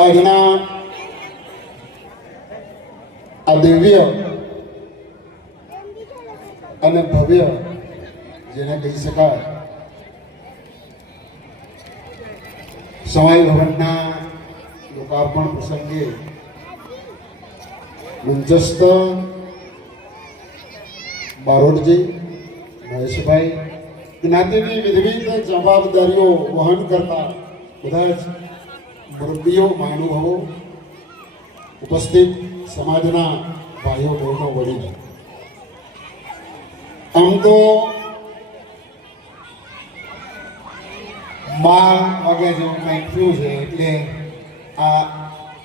આજના આ દિવ્ય અને ભવ્ય જેને કહી શકાય સવાઈ ભવનના લોકાર્પણ પ્રસંગે મંચસ્થ બારોટજી મહેશભાઈ જ્ઞાતિની વિવિધ જવાબદારીઓ વહન કરતા બધા જ મુરબ્બીઓ મહાનુભાવો ઉપસ્થિત સમાજના ભાઈઓ બહેનો વડીલો, આમ તો 12 વાગ્યા જેવું કંઈક થયું છે એટલે આ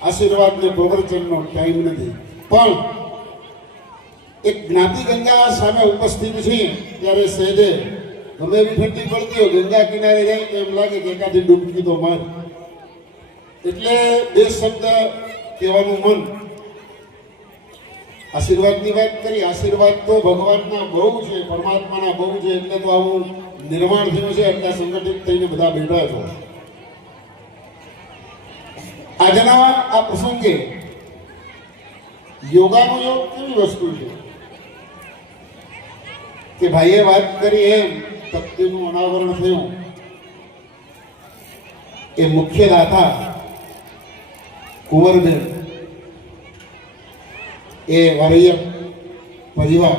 આશીર્વાદને પ્રવચનનો ટાઈમ નથી, પણ એક જ્ઞાતિ ગંગા સામે ઉપસ્થિત છીએ ત્યારે સહેજે ગમે એવી ઠંડી પડતી હોય ગંગા કિનારે જાય તો એમ લાગે કે એકાદી ડૂબકી તો માર, એટલે બે શબ્દ કહેવાનું મન. આશીર્વાદની વાત કરી, આશીર્વાદ તો ભગવાનના બહુ છે, પરમાત્માના બહુ છે, એટલે તો આવું નિર્માણ થયું છે, એટલે સંગઠિત થઈને બધા બેઠા છો. આજના આ પ્રસંગે યોગાનો યોગ કેવી વસ્તુ છે કે ભાઈએ વાત કરી એમ તકતીનું અનાવરણ થયું. એ મુખ્ય દાતા કુંવરબેન, એ વારૈયક પરિવાર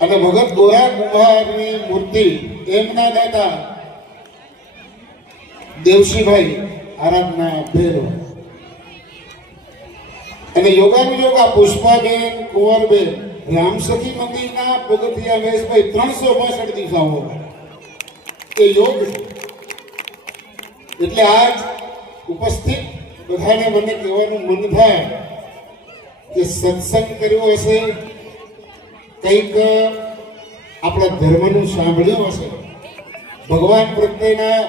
અને ભગત ગોરા કુંભારની મૂર્તિ એમના દાદા દેવશીભાઈ આરાધના ભેરો અને યોગાનુયોગ આ પુષ્પાબેન કુંવરબેન રામસખી મંદિરના પગથિયા મહેશભાઈ 365 દિશાઓ એ યોગ છે. એટલે આજ ઉપસ્થિત બધાને મને કહેવાનું મન થાય કે સત્સંગ કર્યો હશે, કંઈક આપણા ધર્મનું સાંભળ્યું હશે, ભગવાન પ્રત્યેના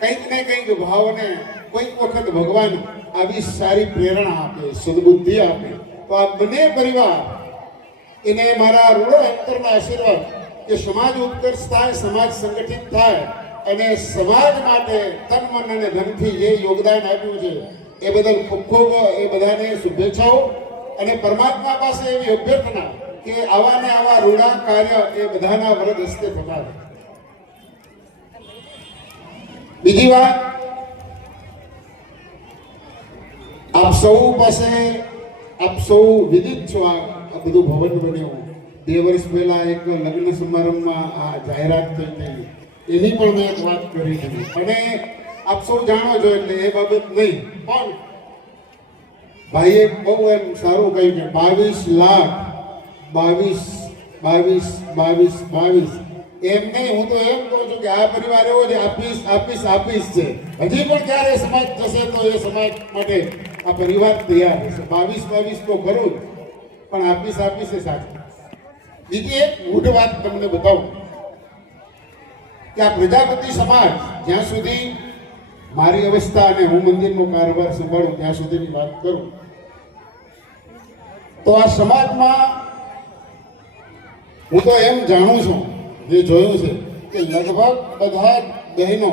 કંઈક ને કંઈક ભાવને કોઈક વખત ભગવાન આવી સારી પ્રેરણા આપે, સદબુદ્ધિ આપે, તો આ બંને પરિવાર એને મારા રૂડો અંતરના આશીર્વાદ કે સમાજ ઉત્કર્ષ થાય, સમાજ સંગઠિત થાય અને સમાજ માટે તન મન અને ધનથી જે યોગદાન આપ્યું છે એ બદલ ખૂબ ખૂબ એ બધાને શુભેચ્છાઓ અને પરમાત્મા પાસે એવી અભ્યર્થના કે આવા ને આવા રૂડા કાર્ય એ બધાના વરદ હસ્તે થતા રહે. બીજી વાત, આપ સૌ પાસે આપ સૌ વિદિત છો આ બધું ભવન બન્યું. 2 વર્ષ પહેલા એક લગ્ન સમારંભમાં આ જાહેરાત થઈ હતી, એની પણ મેં એક વાત કરી હતી અને આપ સૌ જાણો છો એટલે એ બાબત નહીં, પણ ભાઈએ બહુ એમ સારું કહ્યું કે 22 લાખ 22 એમ નહીં. હું તો એમ કહું છું કે આ પરિવાર એવો છે આપીશ છે. હજી પણ ક્યારે સમાજ થશે તો એ સમાજ માટે આ પરિવાર તૈયાર રહેશે. 22 તો ખરું જ, પણ આપીશ એ સાથે. બીજી એક મૂઢ વાત તમને બતાવું કે આ પ્રજાપતિ સમાજ જ્યાં સુધી મારી અવસ્થા અને હું મંદિરનો કારભાર સંભાળું ત્યાં સુધીની વાત કરું તો આ સમાજમાં હું તો એમ જાણું છું, જે જોયું છે કે લગભગ બધા બહેનો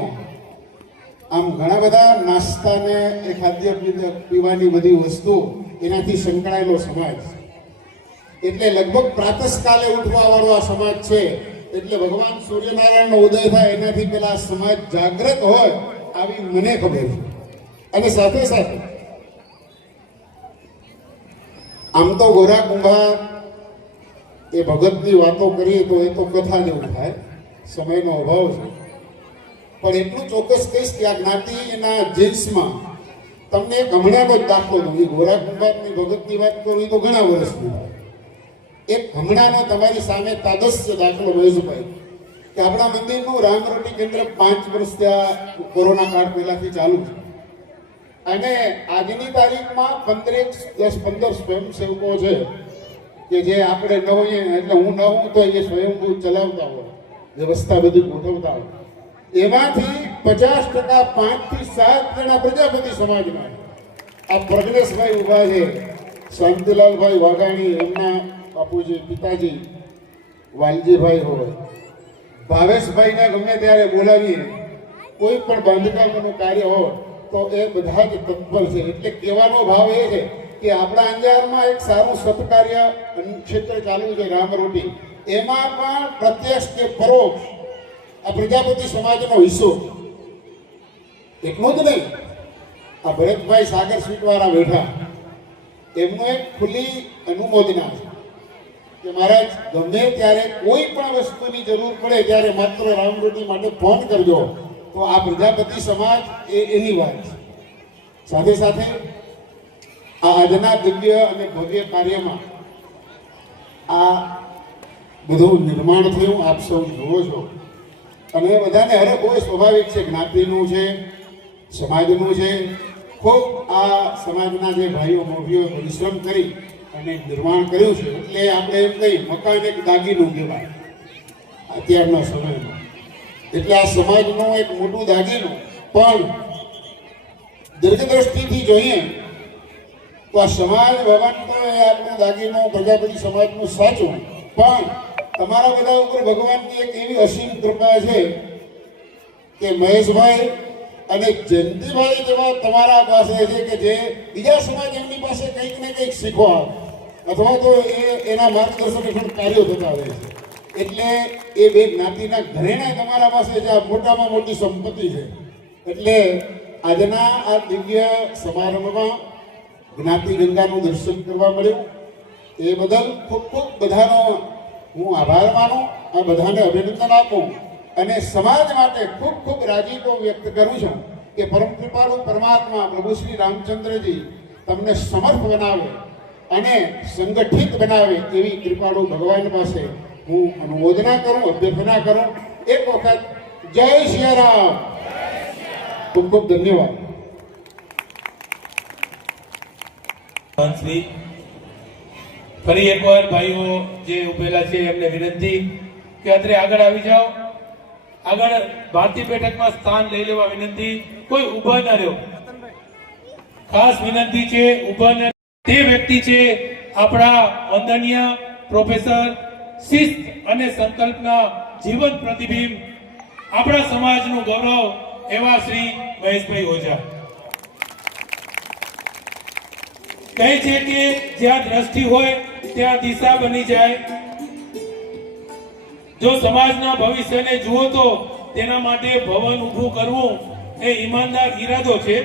આમ ઘણા બધા નાસ્તાને એ ખાદ્ય પીવાની બધી વસ્તુ એનાથી સંકળાયેલો સમાજ, એટલે લગભગ પ્રાતઃકાલે ઉઠવા વાળો આ સમાજ છે. એટલે ભગવાન સૂર્યનારાયણનો ઉદય થાય એનાથી પેલા સમાજ જાગૃત હોય આવી મને ખબર છે. અને સાથે સાથે આમ તો ગોરા કુંભાર એ ભગતની વાતો કરીએ તો એ તો કથા જેવું થાય, સમયનો અભાવ છે. પણ એટલું ચોક્કસ કહીશ કે આ જ્ઞાતિના જીન્સમાં તમને એક હમણાંનો જ દાખલો દઉં. એ ગોરા કુંભારની ભગતની વાત કરું તો ઘણા વર્ષની વાત. એક હમણાંનો તમારી સામે તાદસ્ય દાખલો મહેશભાઈ કે આપણા મંદિરનું રામરોટી કેન્દ્ર 5 વર્ષ ત્યાં કોરોના કાળ પહેલાથી ચાલુ છે અને આજની તારીખમાં 15 સ્વયંસેવકો છે કે જે આપણે ન હોઈએ એટલે હું ન હોઉં તો એ સ્વયંભૂ ચલાવતા હોય, વ્યવસ્થા બધી ગોઠવતા હોય. એમાંથી 50% 5 થી 7 જણા પ્રજાપતિ સમાજના. આ પ્રજ્ઞેશભાઈ ઉભા છે, શાંતિલાલભાઈ વાઘાણી, એમના બાપુજી પિતાજી વાલજીભાઈ હોય, ભાવેશભાઈને ગમે ત્યારે બોલાવીએ, કોઈ પણ બાંધકામનું કાર્ય હોય તો એ બધા જ તત્પર છે. એટલે કહેવાનો ભાવ એ છે કે આપણા અંજારમાં એક સારું સત્કાર્ય ક્ષેત્ર ચાલુ છે, રામરોટી. એમાં પણ પ્રત્યક્ષ કે પરોક્ષ આ પ્રજાપતિ સમાજનો હિસ્સો. એટલું જ નહીં, આ ભરતભાઈ સાગર સ્વીટવાળા બેઠા, એમનું એક ખુલ્લી અનુમોદના છે કે મહારાજ ગમે ત્યારે કોઈ પણ વસ્તુની જરૂર પડે ત્યારે માત્ર રામરોટી માટે ફોન કરજો. તો આ પ્રજાપતિ સમાજ એની વાત છે. સાથે સાથે આ આજના દિવ્ય અને ભવ્ય કાર્યમાં આ બધું નિર્માણ થયું, આપ સૌ જુઓ છો. અને બધાને હરખ હોય, સ્વાભાવિક છે, જ્ઞાતિનું છે, સમાજનું છે. ખૂબ આ સમાજના જે ભાઈઓ મોભીઓ પરિશ્રમ કરી અને નિર્માણ કર્યું છે. એટલે આપણે એમ કહી મકાન એક દાગીનું કહેવાય અત્યારના સમયમાં. એટલે આ સમાજનું એક મોટું દાગીનું. પણ દીર્ઘદ્રષ્ટિથી જોઈએ તો આ સમાજ ભવન તો એ આપણું દાગીનું પ્રજાપતિ સમાજનું સાચું. પણ તમારા બધા ઉપર ભગવાનની એક એવી અસીમ કૃપા છે કે મહેશભાઈ અને જયંતિભાઈ જેવા તમારા પાસે છે કે જે બીજા સમાજ એમની પાસે કંઈક ને કંઈક શીખવા અથવા તો એના માર્ગદર્શન હેઠળ કાર્યો થતા રહે છે. એટલે એ બે જ્ઞાતિના ઘરેણા તમારા પાસે છે, આ મોટામાં મોટી સંપત્તિ છે. એટલે આજના આ દિવ્ય સમારંભમાં જ્ઞાતિ ગંગાનું દર્શન કરવા મળ્યું એ બદલ ખૂબ ખૂબ બધાનો હું આભાર માનું, આ બધાને અભિનંદન આપું અને સમાજ માટે ખૂબ ખૂબ રાજીપો વ્યક્ત કરું છું કે પરમ કૃપાળુ પરમાત્મા પ્રભુ શ્રી રામચંદ્રજી તમને સમર્થ બનાવે અને સંગઠિત બનાવે એવી કૃપાળુ ભગવાન પાસે હું અનુમોદના કરું, અભ્યર્થના કરું. એક વખત જય શ્રી રામ. ખૂબ ખૂબ ધન્યવાદ. ફરી એકવાર ભાઈઓ જે ઉભેલા છે એમને વિનંતી કે અત્રે આગળ આવી જાઓ. આગળ ભારતીય બેઠકમાં સ્થાન લઈ લેવા વિનંતી. કોઈ ઊભા ના રહ્યો, ખાસ વિનંતી છે. ઊભા ન તે વ્યક્તિ છે આપણા વંદનીય પ્રોફેસર, શિસ્ત અને સંકલ્પના જીવંત પ્રતિબિંબ, આપણા સમાજનું ગૌરવ એવા શ્રી મહેશભાઈ ઓઝા. કહે છે કે જ્યાં દ્રષ્ટિ હોય ત્યાં દિશા બની જાય. જો સમાજના ભવિષ્યને જુઓ તો તેના માટે ભવન ઊભું કરવું એ ઈમાનદાર ઈરાદો છે.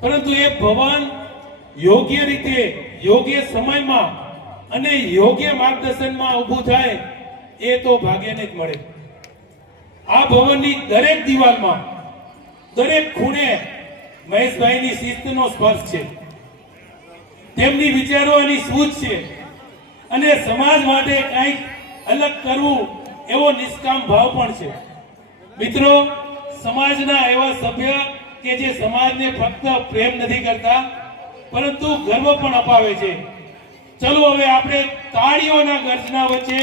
પરંતુ એ ભવન યોગ્ય રીતે, યોગ્ય સમયમાં અને યોગ્ય માર્ગદર્શનમાં ઊભું થાય એ તો ભાગ્યને જ મળે. આ ભવનની દરેક દિવાલમાં, દરેક ખૂણે મહેશભાઈની શિસ્તનો સ્પર્શ છે, તેમની વિચારોની સૂઝ છે અને સમાજ માટે કંઈક અલગ કરવું એવો નિષ્કામ ભાવ પણ છે. મિત્રો, સમાજના એવા સભ્ય કે જે સમાજને ફક્ત પ્રેમ નથી કરતા પરંતુ ગર્વ પણ અપાવે છે. ચલો હવે આપણે તાળીઓના ગર્જના વચ્ચે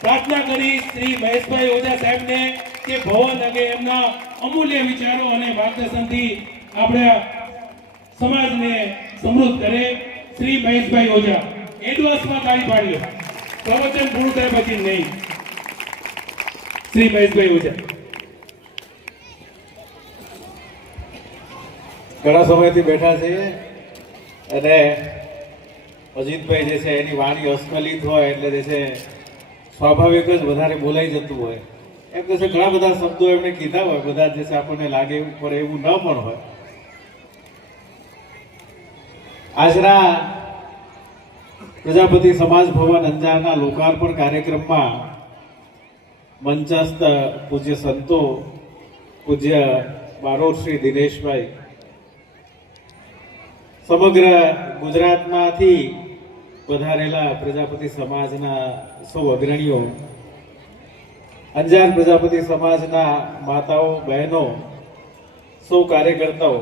પ્રાર્થના કરી શ્રી મહેશભાઈ ઓઝા સાહેબને કે ભવન અંગે એમના અમૂલ્ય વિચારો અને માર્ગદર્શનથી આપણે સમાજને સમૃદ્ધ કરે. શ્રી મહેશભાઈ ઓઝા એડવાન્સમાં તાળી પાડ્યો. પ્રવચન પૂરું થાય પછી નહીં. શ્રી મહેશભાઈ ઓઝા. ઘણા સમયથી બેઠા છે અને અજીતભાઈ જે છે એની વાણી અસ્ખલિત હોય એટલે જે છે સ્વાભાવિક જ વધારે બોલાઈ જતું હોય. એમ કે છે ઘણા બધા શબ્દો એમણે કીધા હોય, બધા જે છે આપણને લાગે એવું પડે એવું ન પણ હોય. આજના પ્રજાપતિ સમાજ ભવન અંજારના લોકાર્પણ કાર્યક્રમમાં મંચસ્થ પૂજ્ય સંતો, પૂજ્ય બારોટ શ્રી દિનેશભાઈ, સમગ્ર ગુજરાતમાંથી પધારેલા પ્રજાપતિ સમાજના સૌ અગ્રણીઓ, અંજાર પ્રજાપતિ સમાજના માતાઓ, બહેનો, સૌ કાર્યકર્તાઓ,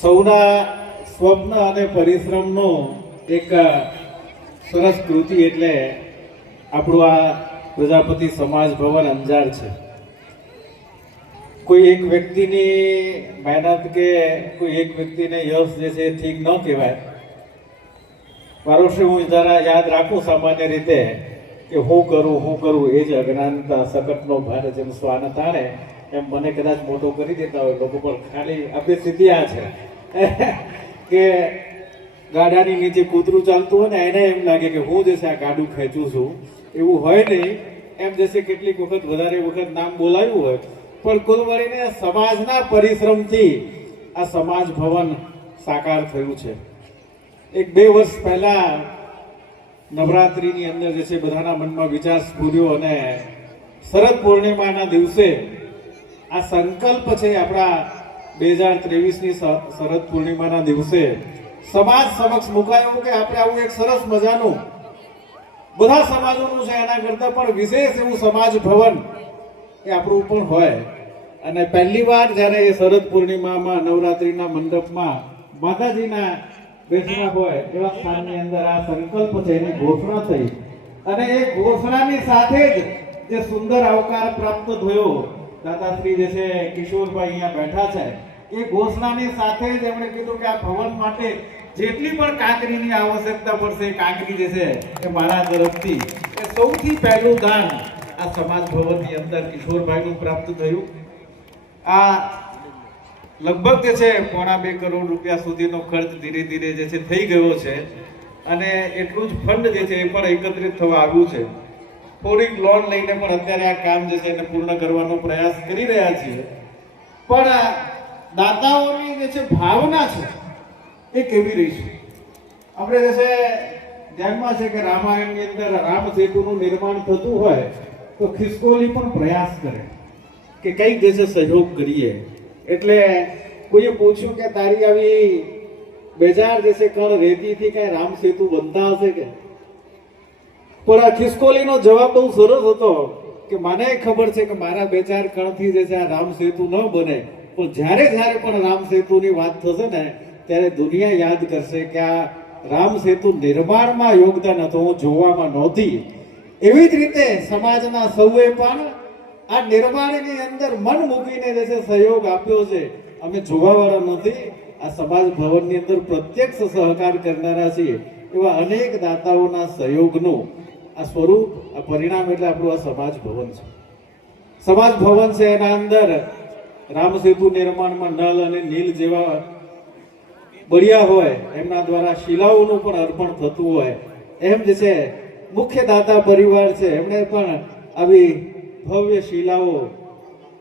સૌના સ્વપ્ન અને પરિશ્રમનો એક સરસ કૃતિ એટલે આપણું આ પ્રજાપતિ સમાજ ભવન અંજાર છે. કોઈ એક વ્યક્તિની મહેનત કે કોઈ એક વ્યક્તિને યશ જે છે ઠીક ન કહેવાય. વર્ષે હું જરા યાદ રાખું સામાન્ય રીતે કે હું કરું એ જ અજ્ઞાનતા સકટનો ભાર જેમ શ્વાન તાણે એમ મને કદાચ મોટો કરી દેતા હોય લોકો, પણ ખાલી આપણી સ્થિતિ આ છે કે ગાડાની નીચે કૂતરું ચાલતું હોય ને એને એમ લાગે કે હું જે છે આ ગાડું ખેંચું છું, એવું હોય નહીં. એમ જશે કેટલીક વખત વધારે વખત નામ બોલાવ્યું હોય, પણ કુલ મળીને સમાજના પરિશ્રમથી આ સમાજ ભવન સાકાર થયું છે. 1-2 વર્ષ પહેલા નવરાત્રીની અંદર જે છે બધાના મનમાં વિચાર સ્ફૂર્યો અને શરદ પૂર્ણિમાના દિવસે આ સંકલ્પ છે આપણા 2023ની શરદ પૂર્ણિમાના દિવસે સમાજ સમક્ષ મુકાયો કે આપણે આવું એક સરસ મજાનું બધા સમાજોનું છે એના કરતાં પણ વિશેષ એવું સમાજ ભવન એ આપણું પણ હોય. અને પહેલી વાર જ્યારે એ શરદ પૂર્ણિમામાં નવરાત્રીના મંડપમાં માતાજીના બેઠા હોય એવા સ્થાનની અંદર આ સંકલ્પ છે એની ઘોષણા થઈ અને એ ઘોષણાની સાથે જ જે સુંદર આવકાર પ્રાપ્ત થયો, દાદાશ્રી જે છે કિશોરભાઈ અહીંયા બેઠા છે, એ ઘોષણાની સાથે જ એમણે કીધું કે આ ભવન માટે જેટલી પણ કાંકરીની આવશ્યકતા પડશે, કાંકરી જે છે એ મારા તરફથી એ સૌથી પહેલું દાન આ સમાજ ભવનની અંદર કિશોરભાઈનું પ્રાપ્ત થયું. આ લગભગ જે છે 1.25 કરોડ રૂપિયા સુધીનો ખર્ચ ધીરે ધીરે જે છે થઈ ગયો છે અને એટલું જ ફંડ જે છે એ પણ એકત્રિત થવા આવ્યું છે. થોડીક લોન લઈને પણ અત્યારે આ કામ જે છે એને પૂર્ણ કરવાનો પ્રયાસ કરી રહ્યા છીએ. પણ દાતાઓની જે છે ભાવના છે એ કેવી રહી છે? આપણે જે છે ધ્યાનમાં છે કે રામાયણની અંદર રામ સેતુનું નિર્માણ થતું હોય તો ખિસકોલી પણ પ્રયાસ કરે કે કંઈક જે છે સહયોગ કરીએ. એટલે કોઈએ પૂછ્યું કે તારી આવી બેજાર જે છે કણ રેતીથી કઈ રામ સેતુ બનતા હશે કે? પણ આ ખિસકોલીનો જવાબ બહુ સરસ હતો કે મને ખબર છે કે મારા 2-4 કણથી જે છે આ રામ સેતુ ન બને, પણ જ્યારે પણ રામ સેતુની વાત થશે ને ત્યારે દુનિયા યાદ કરશે કે આ રામ સેતુ નિર્માણમાં યોગદાન હતું, હું જોવામાં નહોતી. એવી જ રીતે સમાજના સૌએ પણ આ નિર્માણની અંદર મન મૂકીને જે છે સહયોગ આપ્યો છે. અમે જોવાવાળા નથી, આ સમાજ ભવનની અંદર પ્રત્યક્ષ સહકાર કરનારા છીએ. એવા અનેક દાતાઓના સહયોગનું આ સ્વરૂપ, આ પરિણામ એટલે આપણું આ સમાજ ભવન છે. સમાજ ભવન છે એના અંદર રામ સેતુ નિર્માણમાં નલ અને નીલ જેવા બળિયા હોય એમના દ્વારા શિલાઓનું પણ અર્પણ થતું હોય. એમ જે છે મુખ્ય દાતા પરિવાર છે એમણે પણ આવી ભવ્ય શિલાઓ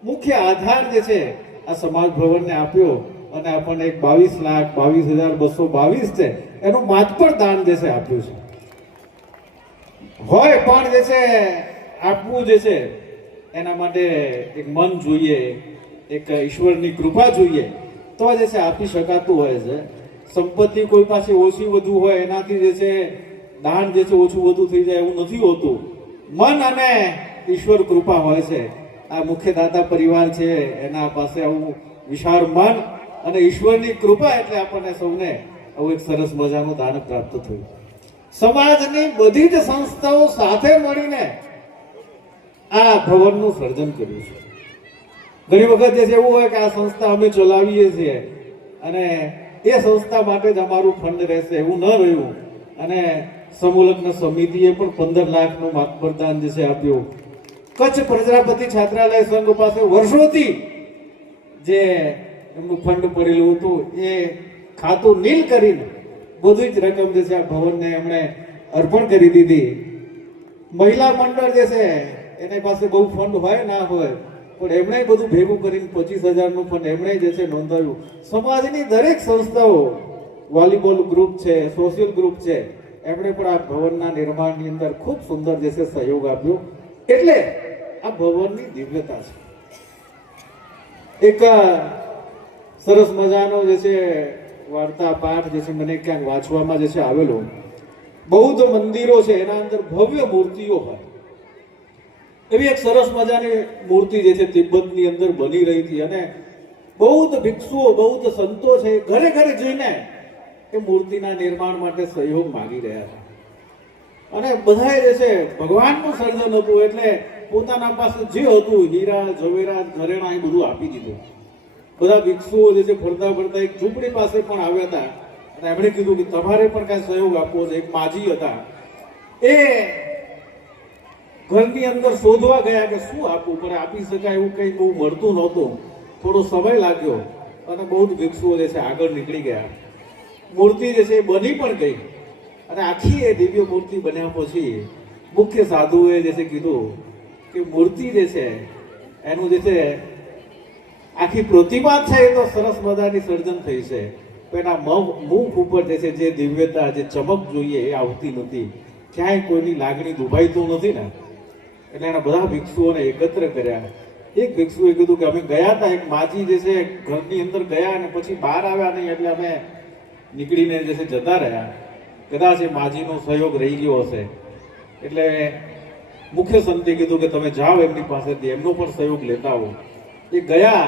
મુખ્ય આધાર જે છે આ સમાજ ભવનને આપ્યો અને આપણને એક 22,22,222 છે એનું માતબર દાન જે છે આપ્યું છે. હોય પણ જે છે આપવું જે છે એના માટે એક મન જોઈએ, એક ઈશ્વરની કૃપા જોઈએ તો જે છે આપી શકાતું હોય છે. સંપત્તિ કોઈ પાસે ઓછી વધુ હોય એનાથી જે છે દાન જે છે ઓછું વધુ થઈ જાય એવું નથી હોતું. મન અને ઈશ્વર કૃપા હોય છે. આ મુખ્ય દાતા પરિવાર છે એના પાસે આવું વિશાળ મન અને ઈશ્વરની કૃપા એટલે આપણને સૌને આવું એક સરસ મજાનું દાન પ્રાપ્ત થયું. સમાજની બધી જ સંસ્થાઓ સાથે મળીને આ ભવનનું સર્જન કર્યું છે. ઘણી વખત જે છે એવું હોય કે આ સંસ્થા અમે ચલાવીએ છીએ અને એ સંસ્થા માટે જ અમારું ફંડ રહેશે, એવું ન રહ્યું. અને સમૂહલગ્ન સમિતિએ પણ 15 લાખનું માતબરદાન જે છે આપ્યું. કચ્છ પ્રજાપતિ છાત્રાલય સંઘ પાસે વર્ષોથી જે એમનું ફંડ પડેલું હતું એ ખાતું નીલ કરીને બધી જ રકમ જે છે આ ભવનને એમણે અર્પણ કરી દીધી. મહિલા મંડળ જે છે એની પાસે બહુ ફંડ હોય ના હોય પણ એમણે બધું ભેગું કરીને 25,000નું ફંડ એમણે જે છે નોંધાવ્યું. સમાજની દરેક સંસ્થાઓ, વોલીબોલ ગ્રુપ છે, સોશિયલ ગ્રુપ છે, એમણે પણ આ ભવનના નિર્માણની અંદર ખૂબ સુંદર જે છે સહયોગ આપ્યો. એટલે આ ભવનની દિવ્યતા છે. એક સરસ મજાનો જે છે વાર્તા પાઠ જે છે મને ક્યાંક વાંચવામાં જે છે આવેલો. બૌદ્ધ મંદિરો છે એના અંદર ભવ્ય મૂર્તિઓ હોય. એવી એક સરસ મજાની મૂર્તિ જે છે તિબ્બતની અંદર બની રહી હતી અને બૌદ્ધ ભિક્ષુઓ, બૌદ્ધ સંતો છે ઘરે ઘરે જઈને એ મૂર્તિના નિર્માણ માટે સહયોગ માંગી રહ્યા છે. અને બધાએ જે છે ભગવાનનું સર્જન હતું એટલે પોતાના પાસે જે હતું હીરા ઝવેરાત ઘરેણા એ બધું આપી દીધું. બધા ભિક્ષુઓ જે છે ફરતા ફરતા એક ઝૂંપડી પાસે પણ આવ્યા હતા અને એમણે કીધું કે તમારે પણ કાંઈ સહયોગ આપવો છે. એક માજી હતા, એ ઘરની અંદર શોધવા ગયા કે શું આપવું પણ આપી શકાય એવું કંઈ બહુ મળતું નહોતું. થોડો સમય લાગ્યો અને બહુ જ ભિક્ષુઓ જે છે આગળ નીકળી ગયા. મૂર્તિ જે છે એ બની પણ ગઈ અને આખી એ દિવ્ય મૂર્તિ બન્યા પછી મુખ્ય સાધુએ જે છે કીધું કે મૂર્તિ જે છે એનું જે છે આખી પ્રતિમા છે એ તો સરસ મજાની સર્જન થઈ છે, પણ એના મુખ ઉપર જે છે જે દિવ્યતા જે ચમક જોઈએ એ આવતી નથી, ક્યાંય કોઈની લાગણી દુભાઈતું નથી ને. એટલે એના બધા ભિક્ષુઓને એકત્ર કર્યા. એક ભિક્ષુએ કીધું કે અમે ગયા હતા, એક માજી જે છે ઘરની અંદર ગયા અને પછી બહાર આવ્યા નહીં, એટલે અમે નીકળીને જે છે જતા રહ્યા. કદાચ એ માજીનો સહયોગ રહી ગયો હશે. એટલે મુખ્ય સંતે કીધું કે તમે જાઓ એમની પાસેથી, એમનો પણ સહયોગ લેતા આવો. એ ગયા.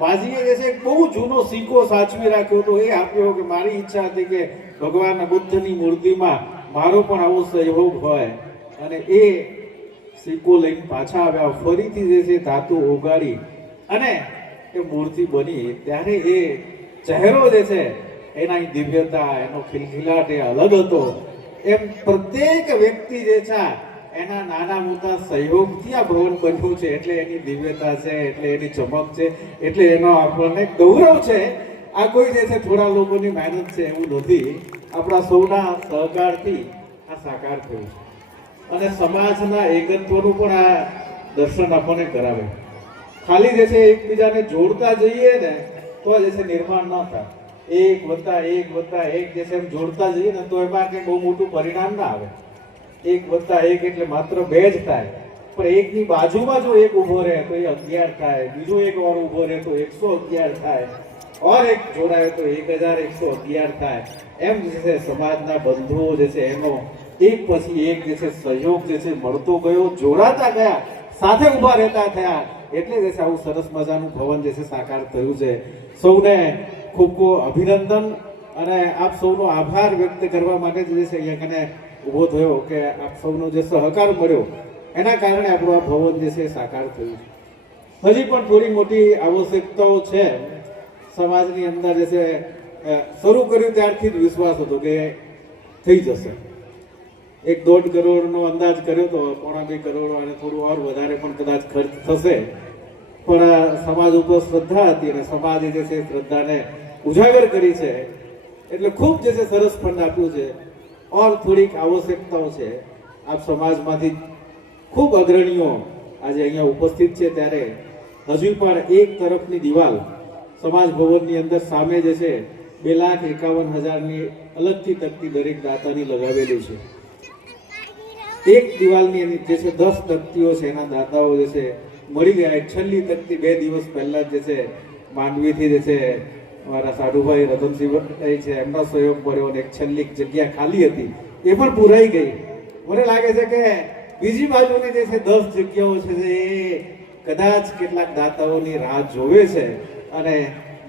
માજીએ જે છે બહુ જૂનો સિક્કો સાચવી રાખ્યો હતો. એ આપ્યો કે મારી ઈચ્છા હતી કે ભગવાન બુદ્ધની મૂર્તિમાં મારો પણ આવો સહયોગ હોય. અને એ સિક્કો લઈને પાછા આવ્યા. ફરીથી જે છે ધાતુ ઓગાળી અને એ મૂર્તિ બની. ત્યારે એ ચહેરો જે છે એના દિવ્યતા, એનો ખિલખિલાટ એ અલગ હતો. એમ પ્રત્યેક વ્યક્તિ જે છે એના નાના મોટા સહયોગથી આ ભવન બન્યું છે. એટલે એની દિવ્યતા છે, એટલે એની ચમક છે, એટલે એનો આપણને ગૌરવ છે. આ કોઈ જે છે થોડા લોકોની મહેનત છે એવું નથી, આપણા સૌના સહકારથી આ સાકાર થયું છે. અને સમાજના એકત્વનું પણ આ દર્શન આપણને કરાવે. ખાલી જે છે એકબીજાને જોડતા જઈએ ને તો જે છે નિર્માણ ન થાય. 1+1+1 જે છે એમ જોડતા જઈએ ને તો એમાં કંઈ બહુ મોટું પરિણામ ના આવે. 1+1 એટલે માત્ર 2 જ થાય, પણ એકની બાજુમાં જો એક ઊભો રહે તો એ 11 થાય, બીજો એક વાર ઊભો રહે તો 111 થાય, ઓર એક જોડાય તો 1111 થાય. એમ જે છે સમાજના બંધુઓ જે છે એનો એક પછી એક જે છે સહયોગ જે છે મળતો ગયો, જોડાતા ગયા, સાથે ઊભા રહેતા થયા. એટલે જે છે આવું સરસ મજાનું ભવન જે છે સાકાર થયું છે. સૌને ખૂબ ખૂબ અભિનંદન અને આપ સૌનો આભાર વ્યક્ત કરવા માટે જે છે અહીંયા કને ઊભો થયો કે આપ સૌનો જે સહકાર મળ્યો એના કારણે આપણું આ ભવન જે છે સાકાર થયું છે. હજી પણ થોડી મોટી આવશ્યકતાઓ છે સમાજની અંદર. જે છે શરૂ કર્યું ત્યારથી જ વિશ્વાસ હતો કે થઈ જશે. 1.5 કરોડનો અંદાજ કર્યો હતો, 1.25 કરોડ અને થોડું ઓર વધારે પણ કદાચ ખર્ચ થશે. પણ સમાજ ઉપર શ્રદ્ધા હતી અને સમાજે જે છે શ્રદ્ધાને ઉજાગર કરી છે. એટલે ખૂબ જે છે સરસ ફંડ આપ્યું છે. ઓર થોડીક આવશ્યકતાઓ છે. આપ સમાજમાંથી ખૂબ અગ્રણીઓ આજે અહીંયા ઉપસ્થિત છે. ત્યારે હજુ પણ એક તરફની દિવાલ સમાજ ભવનની અંદર સામે જે છે 2,51,000ની અલગથી તકતી દરેક દાતાની લગાવેલી છે. એક દિવાલની જે છે 10 તકતીઓ છે એના દાતાઓ જે છે મળી ગયા. એક છેલ્લી તકતી 2 દિવસ પહેલા જ જે છે માંડવીથી જે છે મારા સાધુભાઈ રતનસિંહભાઈ છે એમનો સહયોગ મળ્યો અને એક છેલ્લી જગ્યા ખાલી હતી એ પણ પૂરાઈ ગઈ. મને લાગે છે કે બીજી બાજુની જે છે 10 જગ્યાઓ છે એ કદાચ કેટલાક દાતાઓની રાહ જોવે છે અને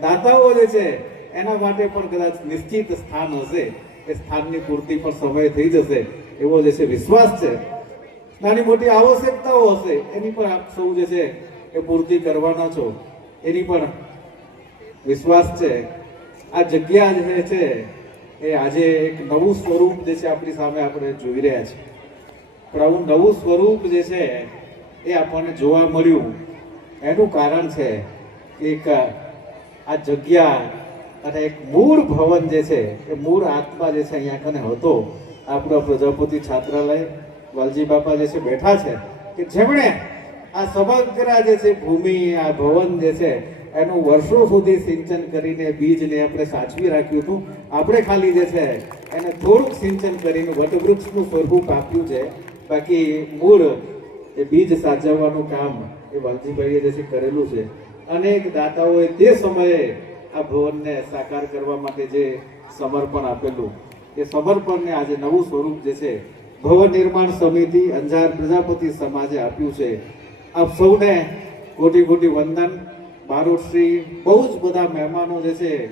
દાતાઓ જે છે એના માટે પણ કદાચ નિશ્ચિત સ્થાન હશે. એ સ્થાનની પૂર્તિ પણ સમય થઈ જશે એવો જે છે વિશ્વાસ છે. નાની મોટી આવશ્યકતાઓ હશે એની પણ આપ સૌ જે છે એ પૂર્તિ કરવાના છો એની પણ વિશ્વાસ છે. આ જગ્યા જે છે એ આજે એક નવું સ્વરૂપ જે છે આપણી સામે આપણે જોઈ રહ્યા છીએ. પણ આવું નવું સ્વરૂપ જે છે એ આપણને જોવા મળ્યું એનું કારણ છે એક આ જગ્યા અને એક મૂળ ભવન જે છે એ મૂળ આત્મા જે છે અહીંયા કને હતો. આપણો પ્રજાપતિ છાત્રાલય વાલજી બાપા જે છે બેઠા છે કે જેમણે આ સમગ્ર જે છે ભૂમિ, આ ભવન જે છે એનું વર્ષો સુધી સિંચન કરીને બીજને આપણે સાચવી રાખ્યું હતું. આપણે ખાલી જે છે એને થોડુંક સિંચન કરીને વટવૃક્ષનું સ્વરૂપ આપ્યું છે. બાકી મૂળ એ બીજ સાચવવાનું કામ એ વાલજીભાઈએ જે છે કરેલું છે. અનેક દાતાઓએ તે સમયે આ ભવનને સાકાર કરવા માટે જે સમર્પણ આપેલું એ સમર્પણને આજે નવું સ્વરૂપ જે છે ભવન નિર્માણ સમિતિ અંજાર પ્રજાપતિ સમાજે આપ્યું છે. આપ સૌને કોટી કોટી વંદન. બારોટશ્રી, બહુ જ બધા મહેમાનો જે છે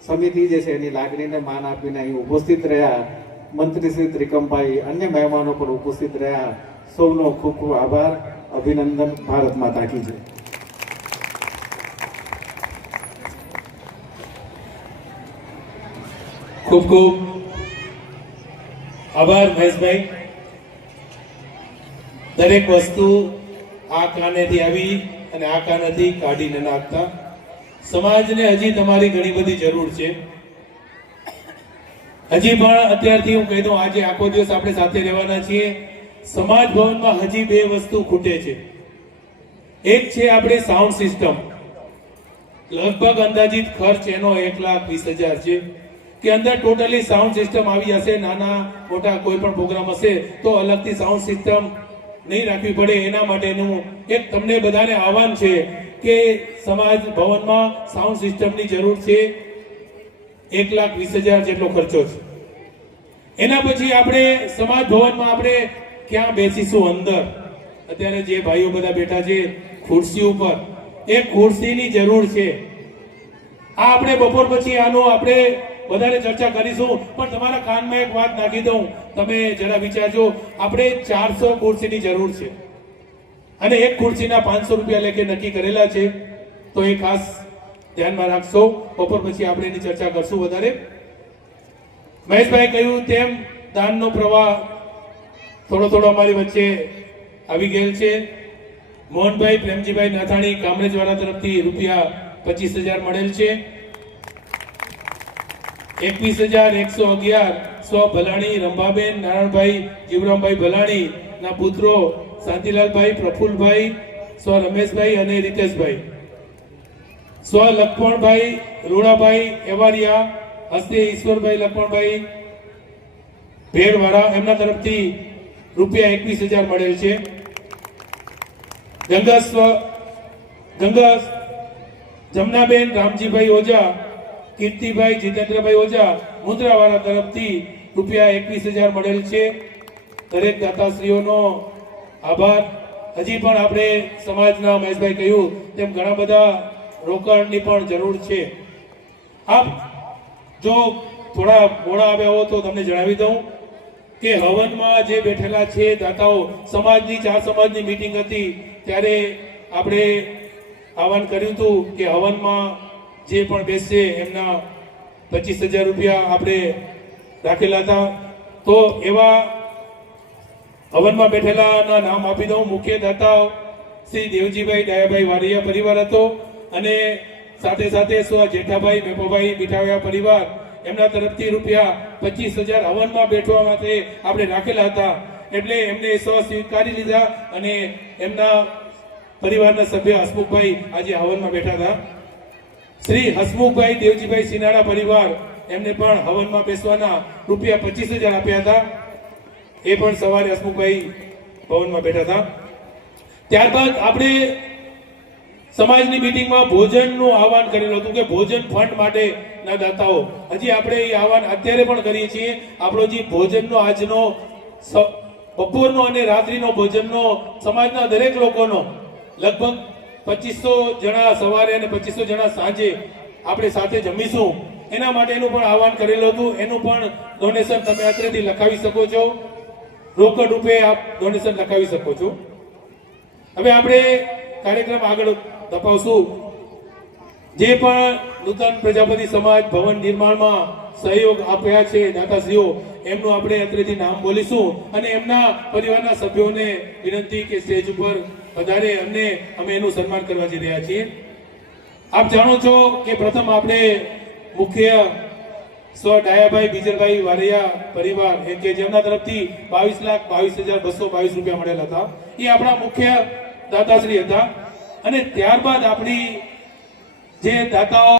સમિતિ જે છે એની લાગણીને માન આપીને અહીં ઉપસ્થિત રહ્યા. મંત્રી શ્રી ત્રિકમભાઈ, અન્ય મહેમાનો પણ ઉપસ્થિત રહ્યા. સૌનો ખૂબ ખૂબ આભાર, અભિનંદન. ભારત માતા કી જય. ખૂબ ખૂબ આભાર મહેશભાઈ. દરેક વસ્તુ આ કાનેથી આવી અને આ કાનેથી કાઢીને નાખતા. સમાજને હજી તમારી ઘણી બધી જરૂર છે. હજી પણ અત્યારથી હું કહી દઉં, આજે આખો દિવસ આપણે સાથે રહેવાના છીએ. સમાજ ભવનમાં હજી બે વસ્તુ ખૂટે છે. એક છે આપણે સાઉન્ડ સિસ્ટમ. લગભગ અંદાજિત ખર્ચ એનો 1,20,000 છે કે અંદર ટોટલી સાઉન્ડ સિસ્ટમ આવી જશે. નાના મોટા કોઈ પણ પ્રોગ્રામ હશે તો અલગથી સાઉન્ડ સિસ્ટમ નહીં રાખવી પડે. એના માટેનું એક તમને બધાને આહવાન છે કે સમાજ ભવનમાં સાઉન્ડ સિસ્ટમની જરૂર છે. 1,20,000 જેટલો ખર્ચો છે. એના પછી આપણે સમાજ ભવનમાં આપણે ક્યાં બેસીશું? અંદર અત્યારે જે ભાઈઓ બધા બેઠા છે ખુરશી ઉપર, એ ખુરશીની જરૂર છે. આ આપણે બપોર પછી આનો આપણે વધારે ચર્ચા કરીશું. પણ તમારા કાનમાં એક વાત નાખી દઉં, તમે જરા વિચારજો. આપણે 400 ખુરશીની જરૂર છે અને એક ખુરશીના 500 રૂપિયા લેખે નક્કી કરેલા છે. તો એ ખાસ ધ્યાનમાં રાખશો. બપોર પછી આપણે એની ચર્ચા કરશું વધારે. મહેશભાઈ કહ્યું તેમ દાનનો પ્રવાહ થોડો અમારી વચ્ચે આવી ગયેલ છે. મોહનભાઈ પ્રેમજીભાઈ નાથાણી કામરેજવાળા તરફથી રૂપિયા 25,000 મળેલ છે. 21,111 સ્વ ભલાણી રંભાબેન નારાયણભાઈ જીવરામભાઈ ભલાણી ના પુત્રો શાંતિલાલભાઈ પ્રફુલભાઈ, સ્વ રમેશભાઈ અને રીતેશભાઈ, સ્વ લક્ષ્મણભાઈ રોડાભાઈ એવારિયા, હસ્તે ઈશ્વરભાઈ લક્ષ્મણભાઈ ભેરવાળા, એમના તરફથી રૂપિયા 21,000 મળેલ છે. ગંગા જમનાબેન રામજીભાઈ ઓઝા, કીર્તિભાઈ જીતેન્દ્રભાઈ ઓઝા મુદ્રાવાળા તરફથી રૂપિયા 21,000 મળેલ છે. દરેક દાતાશ્રીઓનો આભાર. હજી પણ આપણે સમાજના મહેશભાઈ કહ્યું તેમ ઘણા બધા રોકાણની પણ જરૂર છે. આપ જો થોડા મોડા આવ્યા હો તો તમને જણાવી દઉં કે હવનમાં જે બેઠેલા છે દાતાઓ, સમાજની 4 સમાજની મીટિંગ હતી ત્યારે આપણે આહવાન કર્યું હતું કે હવનમાં જે પણ બેસશે એમના 25,000 રૂપિયા આપણે રાખેલા હતા. તો એવા હવનમાં બેઠેલાના નામ આપી દઉં. મુખ્ય દાતાઓ શ્રી દેવજીભાઈ ડાયાભાઈ વારિયા પરિવાર હતો અને સાથે સાથે સ્વ જેઠાભાઈ મેપોભાઈ મીઠાવિયા પરિવાર, એમના તરફથી રૂપિયા 25,000 હવનમાં બેઠવા માટે આપણે રાખેલા હતા. એટલે એમને સ્વ સ્વીકારી લીધા અને એમના પરિવારના સભ્ય હસમુખભાઈ આજે હવનમાં બેઠા હતા. શ્રી હસમુખભાઈ દેવજીભાઈ સિનાડા પરિવાર, એમને પણ હવનમાં બેસવાના રૂપિયા 25,000 આપ્યા હતા. એ પણ સવારે હસમુખભાઈ ભવનમાં બેઠા હતા. ત્યારબાદ આપણે સમાજની મીટિંગમાં ભોજનનું આહવાન કરેલું હતું કે ભોજન ફંડ માટે ના દાતાઓ, હજી આપણે એ આહવાન અત્યારે પણ કરીએ છીએ. આપણો જે ભોજનનો આજનો બપોરનો અને રાત્રિનો ભોજનનો સમાજના દરેક લોકોનો લગભગ 2500 જણા સવારે અને 2500 જણા સાંજે આપણે સાથે જમીશું, એના માટેનું પણ આહવાન કરેલું હતું. એનું પણ ડોનેશન તમે અત્રેથી લખાવી શકો છો. રોકડ રૂપે આપ ડોનેશન લખાવી શકો છો. હવે આપણે કાર્યક્રમ આગળ ધપાવશું. જે પણ નૂતન પ્રજાપતિ સમાજ ભવન નિર્માણમાં સહયોગ આપ્યા છે દાતાશ્રીઓ, એમનું આપણે અત્રેથી નામ બોલીશું અને એમના પરિવારના સભ્યોને વિનંતી કે સ્ટેજ ઉપર વધારે અમે એનું સન્માન કરવા જઈ રહ્યા છીએ. આપ જાણો છો કે પ્રથમ આપણે મુખ્ય સ્વ ડાયાભાઈ બીજલભાઈ વારિયા પરિવાર કે જેમના તરફથી 22,22,222 રૂપિયા મળેલા હતા. એ આપણા મુખ્ય દાતાશ્રી હતા. અને ત્યારબાદ આપણી જે દાતાઓ